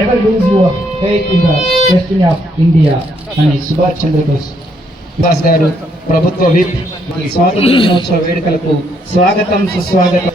Never lose your faith in the destiny of India అని సుభాష్ చంద్రబోస్ దాస్ గారు ప్రభుత్వ విప్ స్వాతంత్ర దినోత్సవ వేడుకలకు స్వాగతం సుస్వాగతం.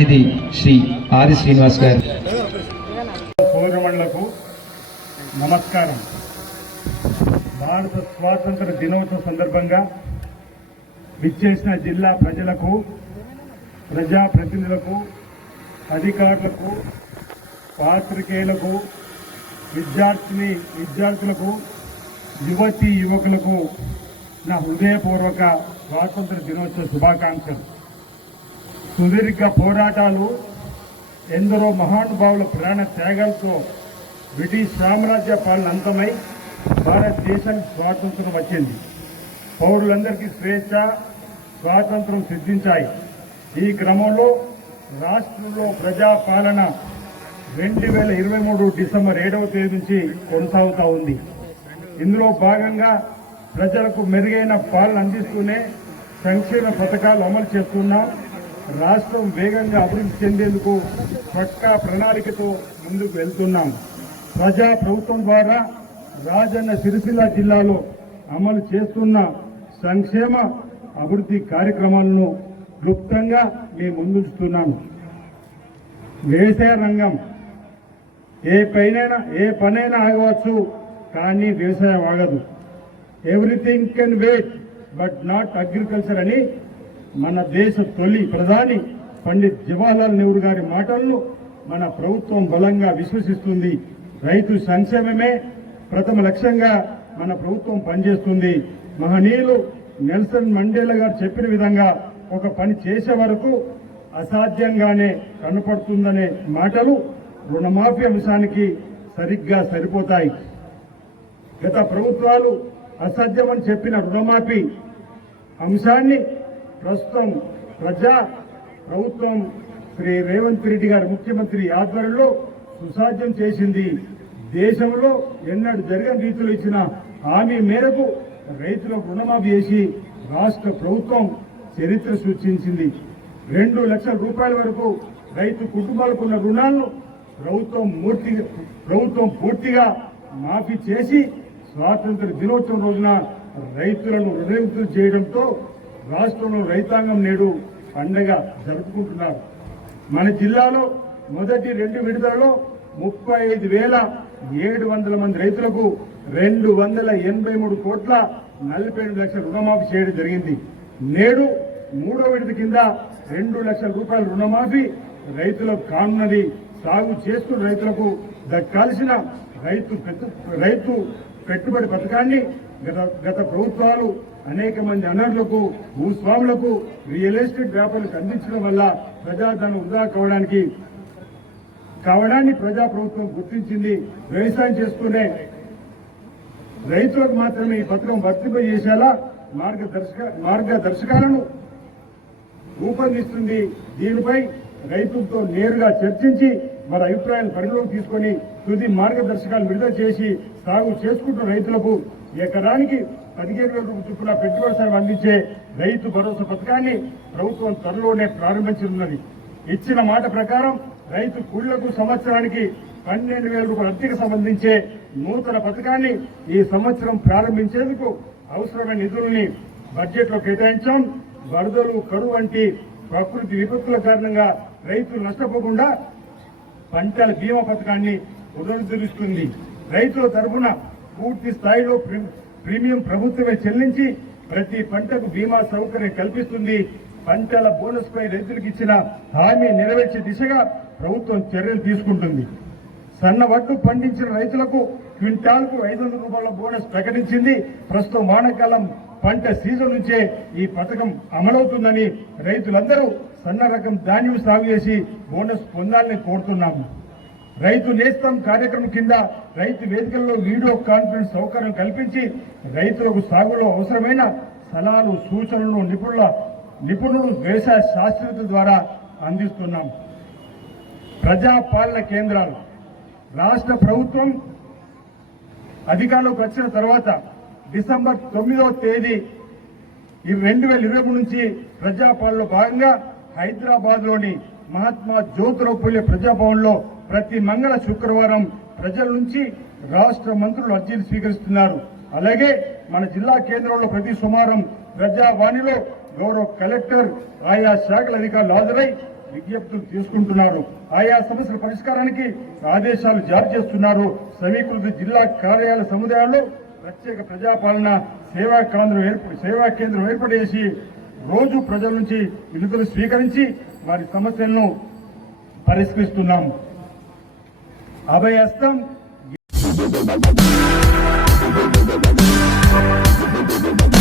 అతిథి శ్రీ ఆది శ్రీనివాస్ గారు. పౌరమణులకు నమస్కారం. భారత స్వాతంత్ర దినోత్సవ సందర్భంగా విచ్చేసిన జిల్లా ప్రజలకు ప్రజాప్రతినిధులకు అధికారులకు పాత్రికేయులకు విద్యార్థిని విద్యార్థులకు యువతి యువకులకు నా హృదయపూర్వక స్వాతంత్ర దినోత్సవ శుభాకాంక్షలు. సుదీర్ఘ పోరాటాలు ఎందరో మహానుభావుల ప్రాణ త్యాగాలతో బ్రిటిష్ సామ్రాజ్య పాలన అంతమై భారతదేశానికి స్వాతంత్రం వచ్చింది. పౌరులందరికీ స్వేచ్ఛ స్వాతంత్రం సిద్ధించాయి. ఈ క్రమంలో రాష్ట్రంలో ప్రజాపాలన రెండు వేల ఇరవై మూడు డిసెంబర్ ఏడవ తేదీ నుంచి కొనసాగుతూ ఉంది. ఇందులో భాగంగా ప్రజలకు మెరుగైన పాలన అందిస్తూనే సంక్షేమ పథకాలు అమలు చేస్తున్నాం. రాష్ట్రం వేగంగా అభివృద్ధి చెందేందుకు పక్కా ప్రణాళికతో ముందుకు వెళ్తున్నాం. ప్రజా ప్రభుత్వం ద్వారా రాజన్న సిరిసిల్ల జిల్లాలో అమలు చేస్తున్న సంక్షేమ అభివృద్ధి కార్యక్రమాలను క్లుప్తంగా మేము ముందుంచుతున్నాను వ్యవసాయ రంగం. ఏ పైనైనా ఏ పనైనా ఆగవచ్చు కానీ వ్యవసాయం ఆగదు. Everything can wait but not agriculture అని మన దేశ తొలి ప్రధాని పండిత్ జవహర్లాల్ నెహ్రూ గారి మాటలను మన ప్రభుత్వం బలంగా విశ్వసిస్తుంది. రైతు సంక్షేమమే ప్రథమ లక్ష్యంగా మన ప్రభుత్వం పనిచేస్తుంది. మహనీయులు నెల్సన్ మండేలా గారు చెప్పిన విధంగా ఒక పని చేసే వరకు అసాధ్యంగానే కనపడుతుందనే మాటలు రుణమాఫీ అంశానికి సరిగ్గా సరిపోతాయి. గత ప్రభుత్వాలు అసాధ్యమని చెప్పిన రుణమాఫీ అంశాన్ని ప్రస్తుతం ప్రజా ప్రభుత్వం శ్రీ రేవంత్ రెడ్డి గారి ముఖ్యమంత్రి ఆధ్వర్యంలో సుసాధ్యం చేసింది. దేశంలో ఎన్నడూ జరగని రీతిలో ఇచ్చిన హామీ మేరకు రైతులకు రుణమాఫీ చేసి రాష్ట్ర ప్రభుత్వం చరిత్ర సృష్టించింది రెండు లక్షల రూపాయల వరకు రైతు కుటుంబాలకు ఉన్న రుణాలను ప్రభుత్వం మూర్తి ప్రభుత్వం పూర్తిగా మాఫీ చేసి స్వాతంత్ర దినోత్సవం రోజున రైతులను రుణవిముక్తులు చేయడంతో రాష్ట్రంలో రైతాంగం నేడు పండగ జరుపుకుంటున్నారు. మన జిల్లాలో మొదటి రెండు విడుదలలో ముప్పై ఐదు వేల ఏడు వందల మంది రైతులకు రెండు వందల ఎనభై మూడు కోట్ల నలభై ఎనిమిది లక్షల రుణమాఫీ చేయడం జరిగింది. నేడు మూడో విడత కింద రెండు లక్షల రూపాయల రుణమాఫీ రైతులకు కానున్నది. సాగు చేస్తున్న రైతులకు దక్కాల్సిన రైతు రైతు పెట్టుబడి పథకాన్ని గత గత ప్రభుత్వాలు అనేక మంది అనర్లకు భూస్వాములకు రియల్ ఎస్టేట్ వ్యాపారులకు అందించడం వల్ల ప్రజాధనం వృధా కావడానికి కావడాన్ని ప్రజా ప్రభుత్వం గుర్తించింది వ్యవసాయం చేసుకునే రైతులకు మాత్రమే ఈ పత్రం వర్తింపజేసేలా మార్గదర్శక మార్గదర్శకాలను రూపొందిస్తుంది. దీనిపై రైతులతో నేరుగా చర్చించి వారి అభిప్రాయాలు పరిగణలోకి తీసుకొని తుది మార్గదర్శకాలు విడుదల చేసి సాగు చేసుకుంటున్న రైతులకు ఎకరానికి పదిహేను వేల రూపాయల చొప్పున పెట్టుబడి సాయం అందించే రైతు భరోసా పథకాన్ని ప్రభుత్వం త్వరలోనే ప్రారంభించనున్నది. ఇచ్చిన మాట ప్రకారం రైతు కూలీలకు సంవత్సరానికి పన్నెండు వేల రూపాయల అద్దెకు సంబంధించే నూతన పథకాన్ని ఈ సంవత్సరం ప్రారంభించేందుకు అవసరమైన నిధుల్ని బడ్జెట్లో కేటాయించాం. వరదలు కరువు వంటి ప్రకృతి విపత్తుల కారణంగా రైతులు నష్టపోకుండా పంటల బీమా పథకాన్ని పునరుద్ధరిస్తుంది. రైతుల తరఫున పూర్తి స్థాయిలో ప్రీ- ప్రీమియం ప్రభుత్వమే చెల్లించి ప్రతి పంటకు బీమా సౌకర్యం కల్పిస్తుంది. పంటల బోనస్ పై రైతులకు ఇచ్చిన హామీ నెరవేర్చే దిశగా ప్రభుత్వం చర్యలు తీసుకుంటుంది. సన్న వడ్డు పండించిన రైతులకు క్వింటాల్కు ఐదు వందల రూపాయల బోనస్ ప్రకటించింది. ప్రస్తుతం వానాకాలం పంట సీజన్ నుంచే ఈ పథకం అమలవుతుందని రైతులందరూ సన్న రకం ధాన్యం సాగు చేసి బోనస్ పొందాలని కోరుతున్నాము. రైతు నేస్తం కార్యక్రమం కింద రైతు వేదికల్లో వీడియో కాన్ఫరెన్స్ సౌకర్యం కల్పించి రైతులకు సాగులో అవసరమైన సలహాలు సూచనలు నిపుణుల నిపుణులు వ్యవసాయ శాస్త్రవేత్తల ద్వారా అందిస్తున్నాం. ప్రజాపాలన కేంద్రాలు. రాష్ట్ర ప్రభుత్వం అధికారంలోకి వచ్చిన తర్వాత డిసెంబర్ తొమ్మిదవ తేదీ ఈ రెండు వేల ఇరవై మూడు నుంచి ప్రజాపాలనలో భాగంగా హైదరాబాద్లోని మహాత్మా జ్యోతిరావు పుల్లే ప్రజాభవన్లో ప్రతి మంగళ శుక్రవారం ప్రజల నుంచి రాష్ట్ర మంత్రులు అర్జీలు స్వీకరిస్తున్నారు. అలాగే మన జిల్లా కేంద్రంలో ప్రతి సోమవారం ప్రజావాణిలో గౌరవ కలెక్టర్ ఆయా శాఖల అధికారులు హాజరై విజ్ఞప్తులు తీసుకుంటున్నారు. ఆయా సమస్యల పరిష్కారానికి ఆదేశాలు జారీ చేస్తున్నారు. సమీకృత జిల్లా కార్యాలయ సముదాయాల్లో ప్రత్యేక ప్రజాపాలన సేవా కేంద్రం ఏర్ప సేవా కేంద్రం ఏర్పాటు చేసి రోజు ప్రజల నుంచి వినతులు స్వీకరించి వారి సమస్యలను పరిష్కరిస్తున్నాము అభయస్తం Thank